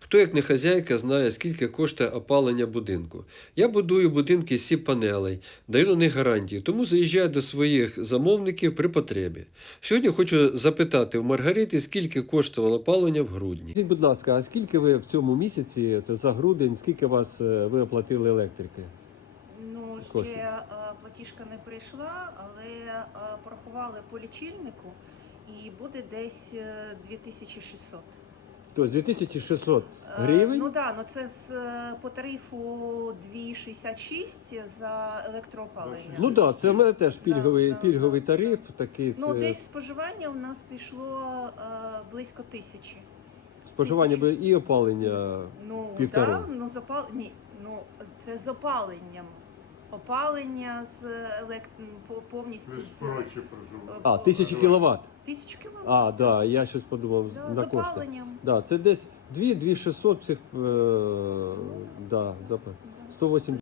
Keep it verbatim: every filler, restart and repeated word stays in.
Хто, як не хазяйка, знає, скільки коштує опалення будинку. Я будую будинки з сі-панелей, даю на них гарантії, тому заїжджаю до своїх замовників при потребі. Сьогодні хочу запитати у Маргарити, скільки коштувало опалення в грудні. Скажіть, будь ласка, а скільки ви в цьому місяці, це за грудень, скільки вас ви оплатили електрики? Ну, ще Кошти. е, платіжка не прийшла, але е, порахували по лічильнику і буде десь е, дві тисячі шістсот. Тобто дві тисячі шістсот Е, гривень? Ну так, да, ну це з, е, по тарифу дві шістдесят шість за електроопалення. Ну так, да, це в мене теж пільговий, Да, да, пільговий да. тариф. Такий, Ну, це десь споживання у нас пішло е, близько тисячі. споживання тисячі. і опалення. Ну, Півтори. да, ну, запал... Ні, ну, це з опаленням. Опалення з елект... по- повністю Ви з... коротше проживали. А, тисячі кіловат. Тисячу кіловат. А, да, я щось подумав Да, на з кошти. опаленням. Да, це десь дві-дві шістсот псих, е, да, сто вісімдесят.